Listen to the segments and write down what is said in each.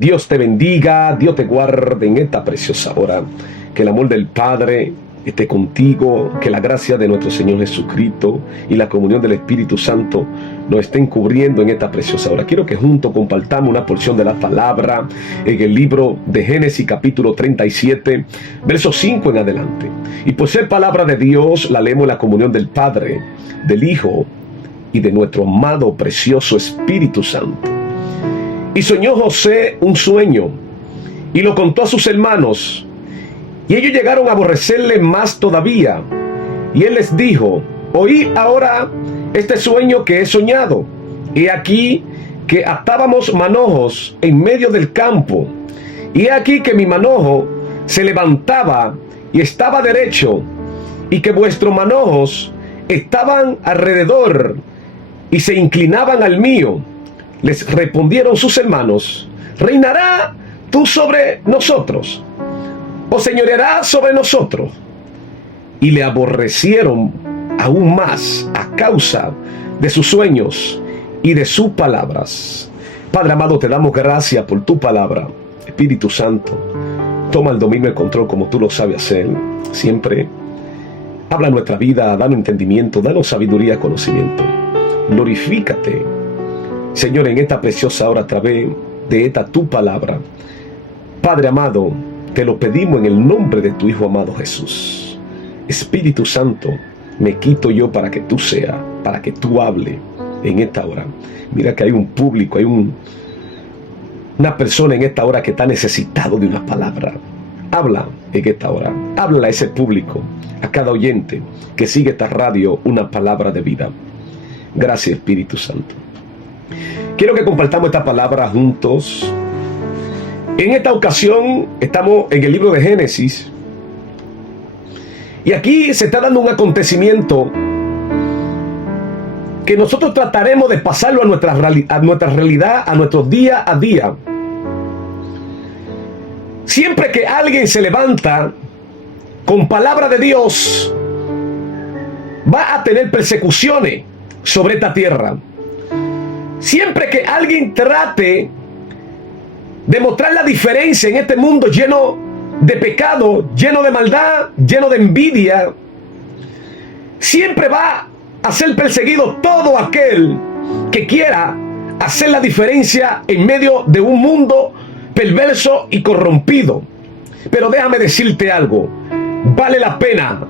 Dios te bendiga, Dios te guarde en esta preciosa hora. Que el amor del Padre esté contigo, que la gracia de nuestro Señor Jesucristo y la comunión del Espíritu Santo nos estén cubriendo en esta preciosa hora. Quiero que juntos compartamos una porción de la palabra en el libro de Génesis capítulo 37, versos 5 en adelante. Y por ser palabra de Dios, la leemos en la comunión del Padre, del Hijo y de nuestro amado precioso Espíritu Santo. Y soñó José un sueño, y lo contó a sus hermanos, y ellos llegaron a aborrecerle más todavía. Y él les dijo: oíd ahora este sueño que he soñado. He aquí que atábamos manojos en medio del campo, y he aquí que mi manojo se levantaba y estaba derecho, y que vuestros manojos estaban alrededor y se inclinaban al mío. Les respondieron sus hermanos: ¿reinará tú sobre nosotros, o señoreará sobre nosotros? Y le aborrecieron aún más a causa de sus sueños y de sus palabras. Padre amado, te damos gracias por tu palabra. Espíritu Santo, toma el dominio y el control como tú lo sabes hacer siempre. Habla nuestra vida, danos entendimiento, danos sabiduría y conocimiento. Glorifícate, Señor, en esta preciosa hora a través de esta tu palabra. Padre amado, te lo pedimos en el nombre de tu Hijo amado Jesús. Espíritu Santo, me quito yo para que tú seas, para que tú hables en esta hora. Mira que hay un público, hay una persona en esta hora que está necesitado de una palabra. Habla en esta hora, habla a ese público, a cada oyente que sigue esta radio, una palabra de vida. Gracias, Espíritu Santo. Quiero que compartamos esta palabra juntos. En esta ocasión estamos en el libro de Génesis, y aquí se está dando un acontecimiento que nosotros trataremos de pasarlo a nuestra realidad, a nuestro día a día. Siempre que alguien se levanta con palabra de Dios, va a tener persecuciones sobre esta tierra. Siempre que alguien trate de mostrar la diferencia en este mundo lleno de pecado, lleno de maldad, lleno de envidia, siempre va a ser perseguido todo aquel que quiera hacer la diferencia en medio de un mundo perverso y corrompido. Pero déjame decirte algo: vale la pena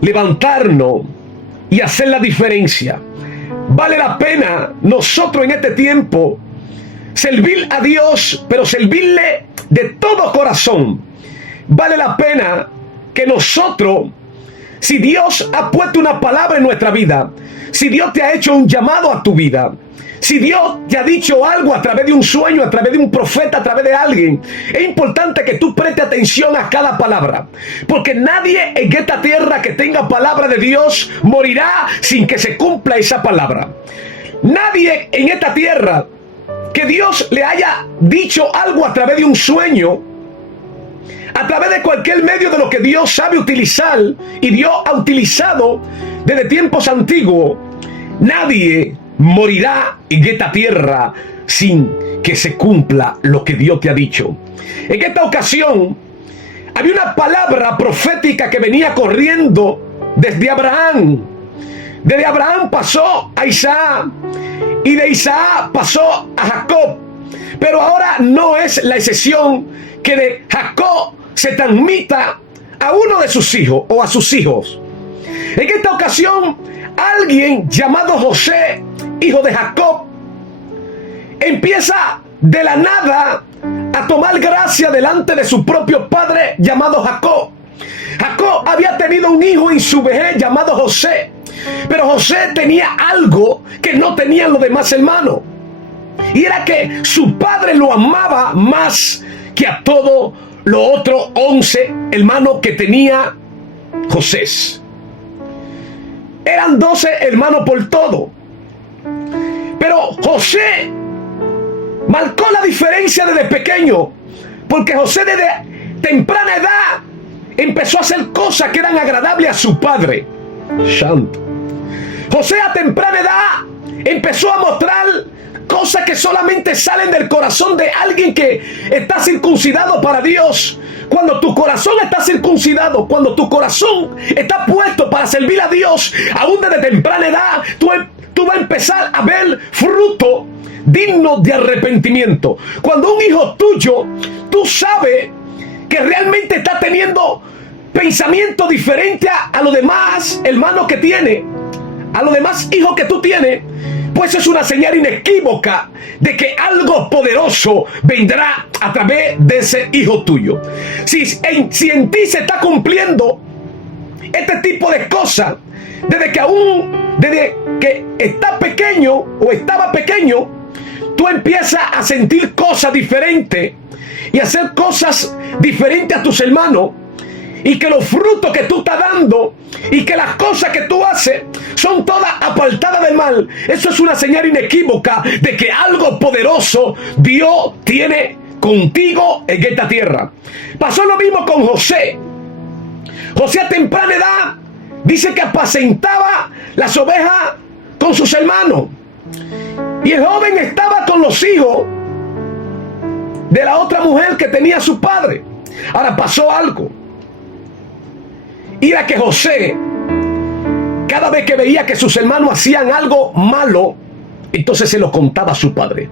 levantarnos y hacer la diferencia. Vale la pena nosotros en este tiempo servir a Dios, pero servirle de todo corazón. Vale la pena que nosotros, si Dios ha puesto una palabra en nuestra vida, si Dios te ha hecho un llamado a tu vida, si Dios te ha dicho algo a través de un sueño, a través de un profeta, a través de alguien, es importante que tú prestes atención a cada palabra, porque nadie en esta tierra que tenga palabra de Dios morirá sin que se cumpla esa palabra. Nadie en esta tierra que Dios le haya dicho algo a través de un sueño, a través de cualquier medio de lo que Dios sabe utilizar y Dios ha utilizado desde tiempos antiguos, nadie morirá en esta tierra sin que se cumpla lo que Dios te ha dicho. En esta ocasión había una palabra profética que venía corriendo desde Abraham. Desde Abraham pasó a Isaac, y de Isaac pasó a Jacob. Pero ahora no es la excepción que de Jacob se transmita a uno de sus hijos o a sus hijos. En esta ocasión, alguien llamado José, hijo de Jacob, empieza de la nada a tomar gracia delante de su propio padre llamado Jacob. Jacob había tenido un hijo en su vejez llamado José, pero José tenía algo que no tenían los demás hermanos, y era que su padre lo amaba más que a todos los otros 11 hermanos que tenía José. Eran 12 hermanos por todo, pero José marcó la diferencia desde pequeño, porque José desde temprana edad empezó a hacer cosas que eran agradables a su padre. Santo. José a temprana edad empezó a mostrar cosas que solamente salen del corazón de alguien que está circuncidado para Dios. Cuando tu corazón está circuncidado, cuando tu corazón está puesto para servir a Dios, aún desde temprana edad, tú vas a empezar a ver fruto digno de arrepentimiento. Cuando un hijo tuyo, tú sabes que realmente está teniendo pensamiento diferente a los demás hermanos que tiene, a los demás hijos que tú tienes, pues es una señal inequívoca de que algo poderoso vendrá a través de ese hijo tuyo. Si en ti se está cumpliendo este tipo de cosas, desde que está pequeño o estaba pequeño, tú empiezas a sentir cosas diferentes y hacer cosas diferentes a tus hermanos, y que los frutos que tú estás dando y que las cosas que tú haces son todas apartadas del mal, eso es una señal inequívoca de que algo poderoso Dios tiene contigo en esta tierra. Pasó lo mismo con José. José a temprana edad dice que apacentaba las ovejas con sus hermanos, y el joven estaba con los hijos de la otra mujer que tenía su padre. Ahora pasó algo, y era que José, cada vez que veía que sus hermanos hacían algo malo, entonces se lo contaba a su padre.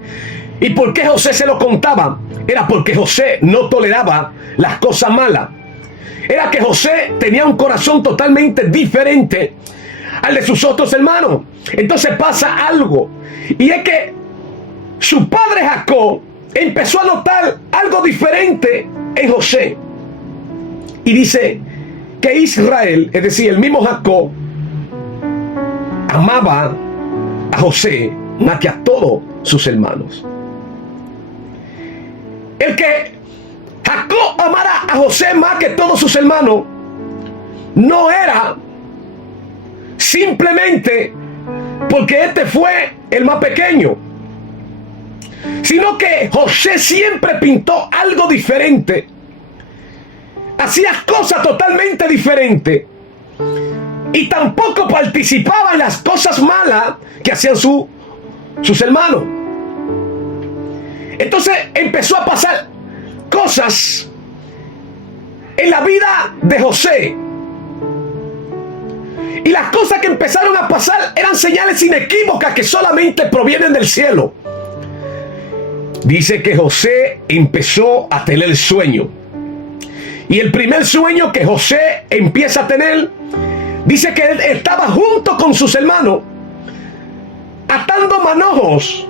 ¿Y por qué José se lo contaba? Era porque José no toleraba las cosas malas. Era que José tenía un corazón totalmente diferente al de sus otros hermanos. Entonces pasa algo, y es que su padre Jacob empezó a notar algo diferente en José, y dice que Israel, es decir, el mismo Jacob, amaba a José más que a todos sus hermanos. El que Jacob amara a José más que todos sus hermanos no era simplemente porque este fue el más pequeño, sino que José siempre pintó algo diferente, hacía cosas totalmente diferentes, y tampoco participaba en las cosas malas que hacían sus hermanos. Entonces empezó a pasar cosas en la vida de José, y las cosas que empezaron a pasar eran señales inequívocas que solamente provienen del cielo. Dice que José empezó a tener sueño, y el primer sueño que José empieza a tener, dice que él estaba junto con sus hermanos atando manojos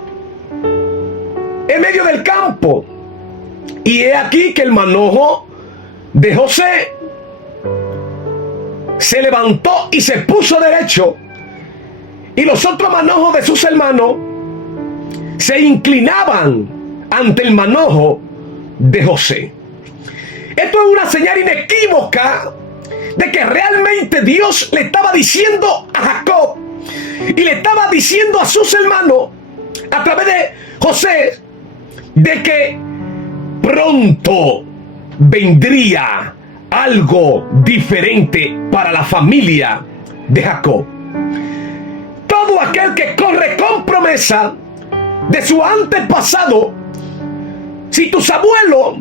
en medio del campo, y he aquí que el manojo de José se levantó y se puso derecho, y los otros manojos de sus hermanos se inclinaban ante el manojo de José. Esto es una señal inequívoca de que realmente Dios le estaba diciendo a Jacob y le estaba diciendo a sus hermanos a través de José de que pronto vendría algo diferente para la familia de Jacob. Todo aquel que corre con promesa de su antepasado, si tus abuelos,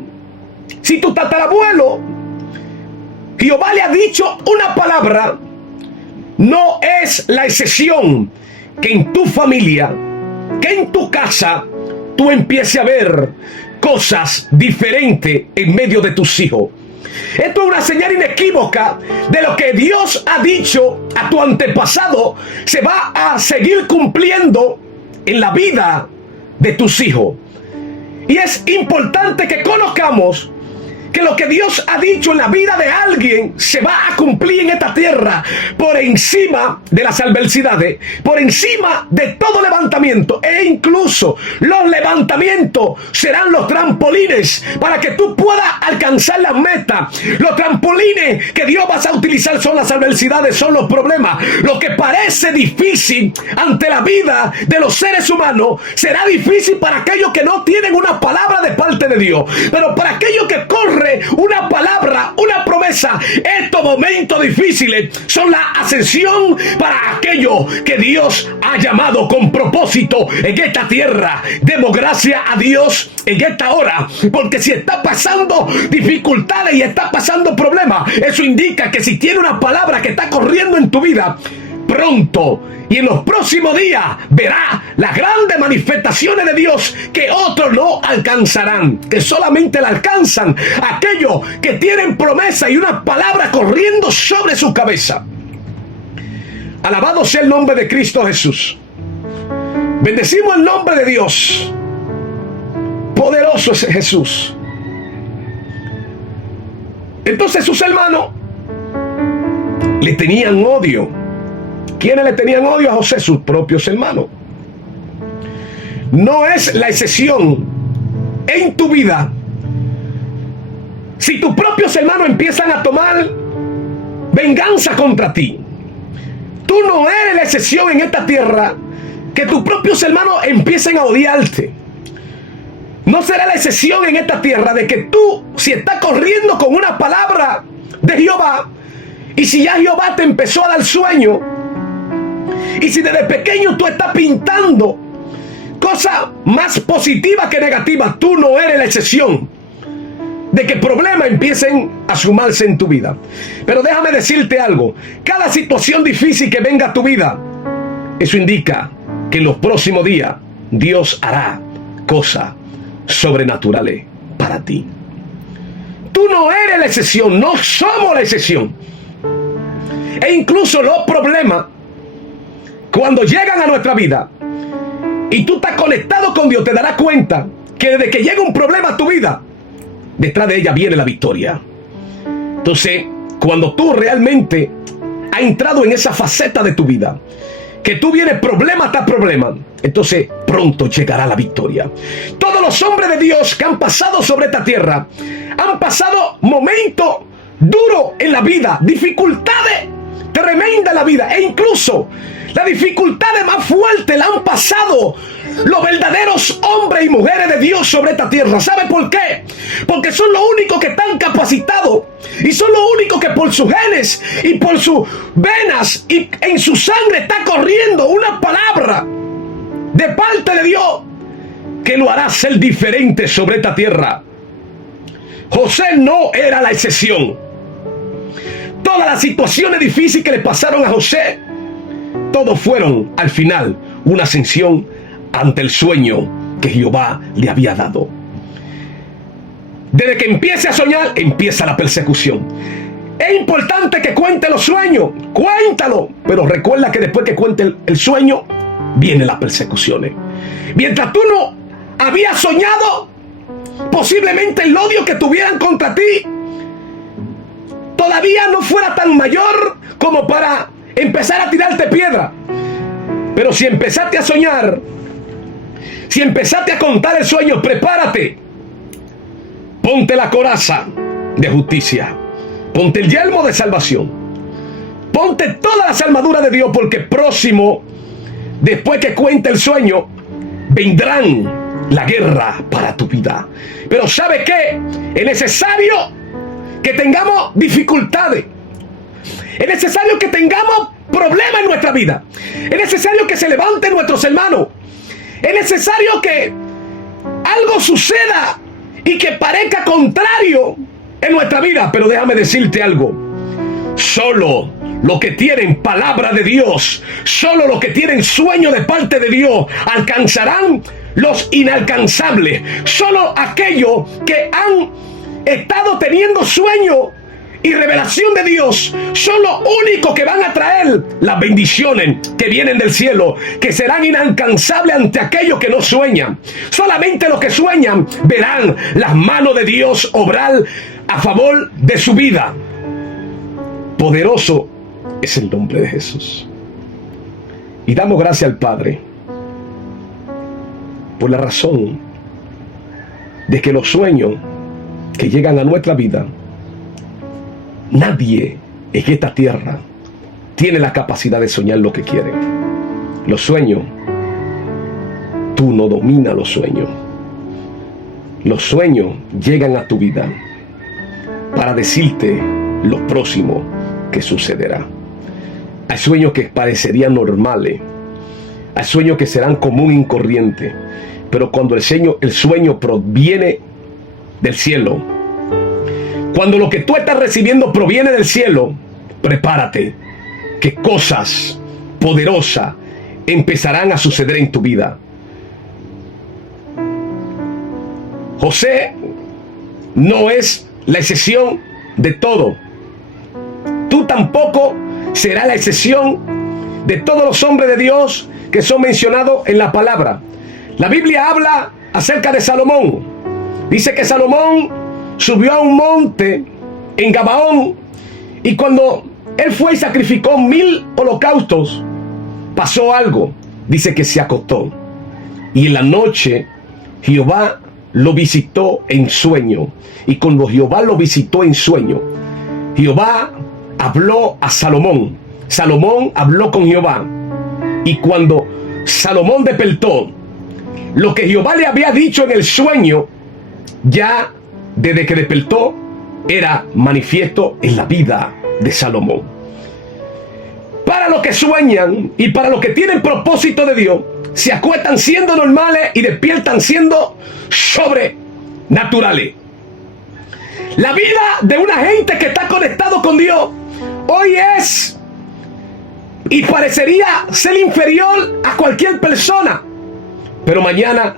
si tu tatarabuelo, Jehová le ha dicho una palabra, no es la excepción que en tu familia, que en tu casa, tú empieces a ver cosas diferentes en medio de tus hijos. Esto es una señal inequívoca de lo que Dios ha dicho a tu antepasado se va a seguir cumpliendo en la vida de tus hijos. Y es importante que conozcamos que lo que Dios ha dicho en la vida de alguien se va a cumplir en esta tierra, por encima de las adversidades, por encima de todo levantamiento, e incluso los levantamientos serán los trampolines para que tú puedas alcanzar la meta. Los trampolines que Dios va a utilizar son las adversidades, son los problemas. Lo que parece difícil ante la vida de los seres humanos será difícil para aquellos que no tienen una palabra de parte de Dios, pero para aquellos que corren ocurre una palabra, una promesa. Estos momentos difíciles son la ascensión para aquello que Dios ha llamado con propósito en esta tierra. Demos gracias a Dios en esta hora, porque si está pasando dificultades y está pasando problemas, eso indica que si tiene una palabra que está corriendo en tu vida, pronto y en los próximos días verá las grandes manifestaciones de Dios que otros no alcanzarán, que solamente la alcanzan aquellos que tienen promesa y una palabra corriendo sobre su cabeza. Alabado sea el nombre de Cristo Jesús. Bendecimos el nombre de Dios. Poderoso es Jesús. Entonces sus hermanos le tenían odio. ¿Quiénes le tenían odio a José? Sus propios hermanos. No es la excepción en tu vida. Si tus propios hermanos empiezan a tomar venganza contra ti, tú no eres la excepción en esta tierra que tus propios hermanos empiecen a odiarte. No será la excepción en esta tierra de que tú, si estás corriendo con una palabra de Jehová, y si ya Jehová te empezó a dar sueño, y si desde pequeño tú estás pintando cosas más positivas que negativas, tú no eres la excepción de que problemas empiecen a sumarse en tu vida. Pero déjame decirte algo: cada situación difícil que venga a tu vida, eso indica que en los próximos días Dios hará cosas sobrenaturales para ti. Tú no eres la excepción, no somos la excepción. E incluso los problemas, cuando llegan a nuestra vida y tú estás conectado con Dios, te darás cuenta que desde que llega un problema a tu vida, detrás de ella viene la victoria. Entonces, cuando tú realmente has entrado en esa faceta de tu vida, que tú vienes problema tras problema, entonces pronto llegará la victoria. Todos los hombres de Dios que han pasado sobre esta tierra han pasado momentos duros en la vida, dificultades tremendas en la vida, e incluso las dificultades más fuertes la han pasado los verdaderos hombres y mujeres de Dios sobre esta tierra. ¿Sabe por qué? Porque son los únicos que están capacitados, y son los únicos que por sus genes y por sus venas y en su sangre está corriendo una palabra de parte de Dios que lo hará ser diferente sobre esta tierra. José no era la excepción. Todas las situaciones difíciles que le pasaron a José, todos fueron al final una ascensión ante el sueño que Jehová le había dado. Desde que empiece a soñar, empieza la persecución. Es importante que cuente los sueños, cuéntalo, pero recuerda que después que cuente el sueño, vienen las persecuciones. Mientras tú no habías soñado, posiblemente el odio que tuvieran contra ti todavía no fuera tan mayor como para empezar a tirarte piedra. Pero si empezaste a soñar, si empezaste a contar el sueño, prepárate. Ponte la coraza de justicia, ponte el yelmo de salvación, ponte todas las armaduras de Dios, porque próximo, después que cuente el sueño, vendrán la guerra para tu vida. Pero ¿sabe qué? Es necesario que tengamos dificultades. Es necesario que tengamos problemas en nuestra vida. Es necesario que se levanten nuestros hermanos. Es necesario que algo suceda y que parezca contrario en nuestra vida. Pero déjame decirte algo: solo los que tienen palabra de Dios, solo los que tienen sueño de parte de Dios, alcanzarán los inalcanzables. Solo aquellos que han estado teniendo sueño y revelación de Dios son los únicos que van a traer las bendiciones que vienen del cielo, que serán inalcanzables ante aquellos que no sueñan. Solamente los que sueñan verán las manos de Dios obrar a favor de su vida. Poderoso es el nombre de Jesús. Y damos gracias al Padre por la razón de que los sueños que llegan a nuestra vida, nadie en esta tierra tiene la capacidad de soñar lo que quiere. Los sueños, tú no dominas los sueños. Los sueños llegan a tu vida para decirte lo próximo que sucederá. Hay sueños que parecerían normales, hay sueños que serán común y corriente, pero cuando el sueño proviene del cielo, cuando lo que tú estás recibiendo proviene del cielo, prepárate, que cosas poderosas empezarán a suceder en tu vida. José no es la excepción de todo. Tú tampoco serás la excepción de todos los hombres de Dios que son mencionados en la palabra. La Biblia habla acerca de Salomón. Dice que Salomón subió a un monte en Gabaón, y cuando él fue y sacrificó 1000 holocaustos, pasó algo. Dice que se acostó, y en la noche Jehová lo visitó en sueño. Y cuando Jehová lo visitó en sueño, Jehová habló a Salomón. Salomón habló con Jehová, y cuando Salomón despertó, lo que Jehová le había dicho en el sueño, ya desde que despertó, era manifiesto en la vida de Salomón. Para los que sueñan y para los que tienen propósito de Dios, se acuestan siendo normales y despiertan siendo sobrenaturales. La vida de una gente que está conectado con Dios hoy es y parecería ser inferior a cualquier persona, pero mañana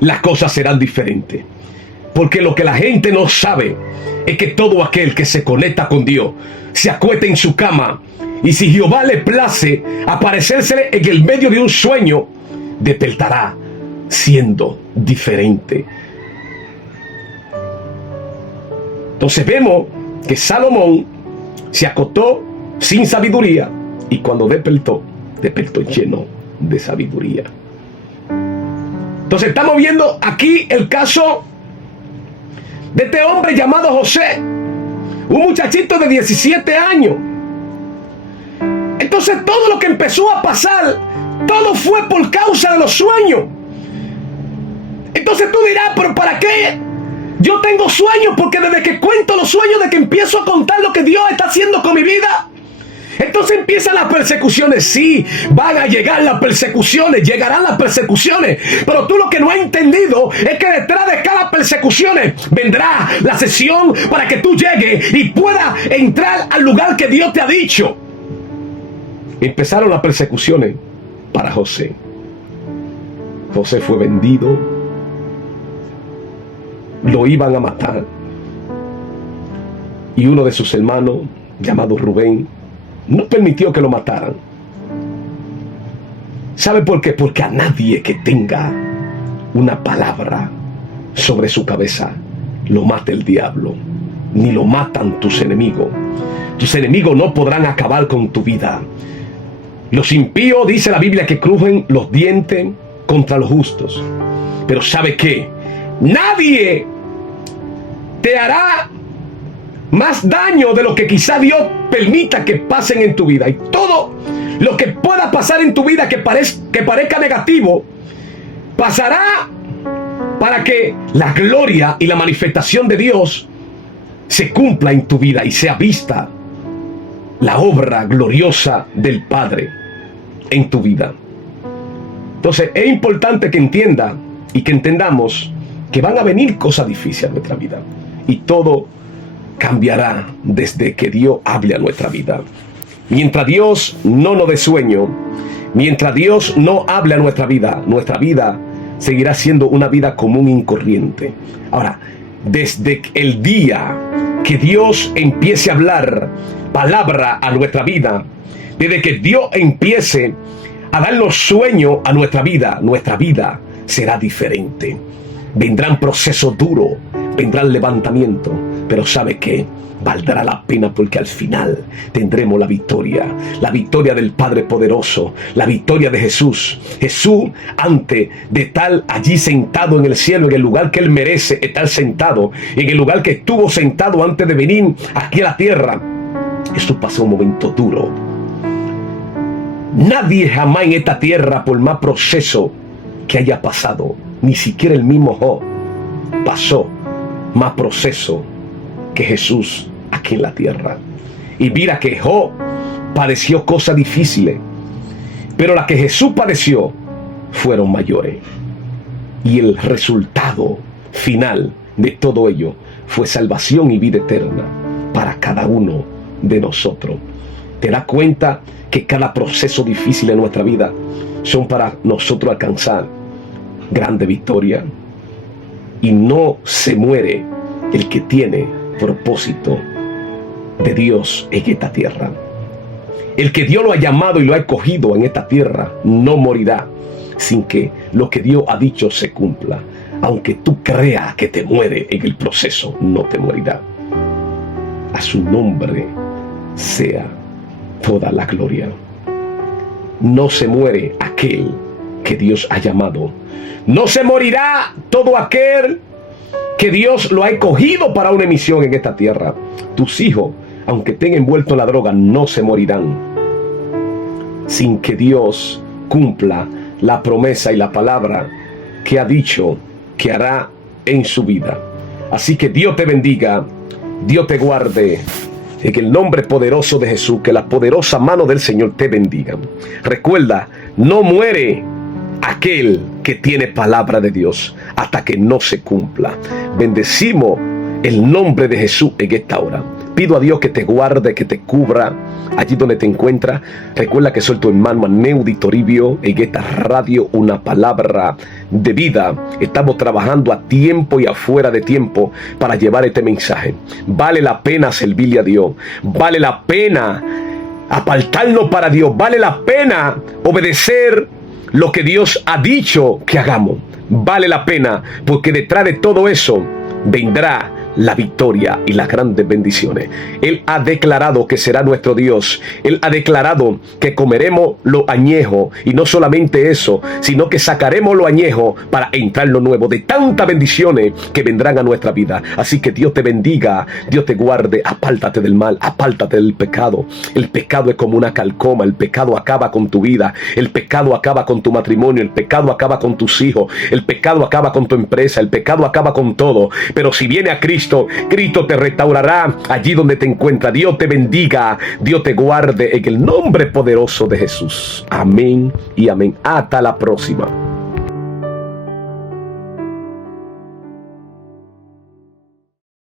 las cosas serán diferentes, porque lo que la gente no sabe es que todo aquel que se conecta con Dios se acuesta en su cama, y si Jehová le place aparecérsele en el medio de un sueño, despertará siendo diferente. Entonces vemos que Salomón se acostó sin sabiduría, y cuando despertó lleno de sabiduría. Entonces estamos viendo aquí el caso de este hombre llamado José, un muchachito de 17 años. Entonces todo lo que empezó a pasar, todo fue por causa de los sueños. Entonces tú dirás, pero ¿para qué yo tengo sueños? Porque desde que cuento los sueños, de que empiezo a contar lo que Dios está haciendo con mi vida, entonces empiezan las persecuciones. Sí, van a llegar las persecuciones, llegarán las persecuciones, pero tú lo que no has entendido es que detrás de cada persecución vendrá la sesión para que tú llegues y puedas entrar al lugar que Dios te ha dicho. Empezaron las persecuciones para José. José fue vendido, lo iban a matar, y uno de sus hermanos, llamado Rubén, no permitió que lo mataran. ¿Sabe por qué? Porque a nadie que tenga una palabra sobre su cabeza lo mata el diablo, ni lo matan tus enemigos. Tus enemigos no podrán acabar con tu vida. Los impíos, dice la Biblia, que crujen los dientes contra los justos. Pero ¿sabe qué? Nadie te hará más daño de lo que quizá Dios permita que pasen en tu vida. Y todo lo que pueda pasar en tu vida que parezca negativo, pasará para que la gloria y la manifestación de Dios se cumpla en tu vida y sea vista la obra gloriosa del Padre en tu vida. Entonces es importante que entienda y que entendamos que van a venir cosas difíciles a nuestra vida, y todo cambiará desde que Dios hable a nuestra vida. Mientras Dios no nos dé sueño, mientras Dios no hable a nuestra vida seguirá siendo una vida común y corriente. Ahora, desde el día que Dios empiece a hablar palabra a nuestra vida, desde que Dios empiece a darnos sueño a nuestra vida será diferente. Vendrán procesos duros, vendrán levantamientos, pero ¿sabe qué? Valdrá la pena, porque al final tendremos la victoria del Padre poderoso, la victoria de Jesús. Jesús, antes de estar allí sentado en el cielo, en el lugar que Él merece estar sentado, en el lugar que estuvo sentado antes de venir aquí a la tierra, Jesús pasó un momento duro. Nadie jamás en esta tierra, por más proceso que haya pasado, ni siquiera el mismo Job pasó más proceso que Jesús aquí en la tierra. Y mira que Job padeció cosas difíciles, pero las que Jesús padeció fueron mayores. Y el resultado final de todo ello fue salvación y vida eterna para cada uno de nosotros. ¿Te das cuenta que cada proceso difícil en nuestra vida son para nosotros alcanzar grande victoria? Y no se muere el que tiene propósito de Dios en esta tierra. El que Dios lo ha llamado y lo ha escogido en esta tierra no morirá sin que lo que Dios ha dicho se cumpla. Aunque tú creas que te muere en el proceso, no te morirá. A su nombre sea toda la gloria. No se muere aquel que Dios ha llamado. No se morirá todo aquel que Dios lo ha escogido para una misión en esta tierra. Tus hijos, aunque estén envueltos en la droga, no se morirán sin que Dios cumpla la promesa y la palabra que ha dicho que hará en su vida. Así que Dios te bendiga, Dios te guarde, en el nombre poderoso de Jesús, que la poderosa mano del Señor te bendiga. Recuerda, no muere aquel que tiene palabra de Dios hasta que no se cumpla. Bendecimos el nombre de Jesús en esta hora. Pido a Dios que te guarde, que te cubra allí donde te encuentras. Recuerda que soy tu hermano Aneudi Toribio en esta radio, una palabra de vida. Estamos trabajando a tiempo y afuera de tiempo para llevar este mensaje. Vale la pena servirle a Dios. Vale la pena apartarnos para Dios. Vale la pena obedecer lo que Dios ha dicho que hagamos. Vale la pena, porque detrás de todo eso vendrá la victoria y las grandes bendiciones. Él ha declarado que será nuestro Dios. Él ha declarado que comeremos lo añejo, y no solamente eso, sino que sacaremos lo añejo para entrar lo nuevo, de tantas bendiciones que vendrán a nuestra vida. Así que Dios te bendiga, Dios te guarde. Apártate del mal, apártate del pecado. El pecado es como una calcoma. El pecado acaba con tu vida, el pecado acaba con tu matrimonio, el pecado acaba con tus hijos, el pecado acaba con tu empresa, el pecado acaba con todo. Pero si viene a Cristo, Cristo te restaurará allí donde te encuentras. Dios te bendiga, Dios te guarde en el nombre poderoso de Jesús. Amén y amén. Hasta la próxima.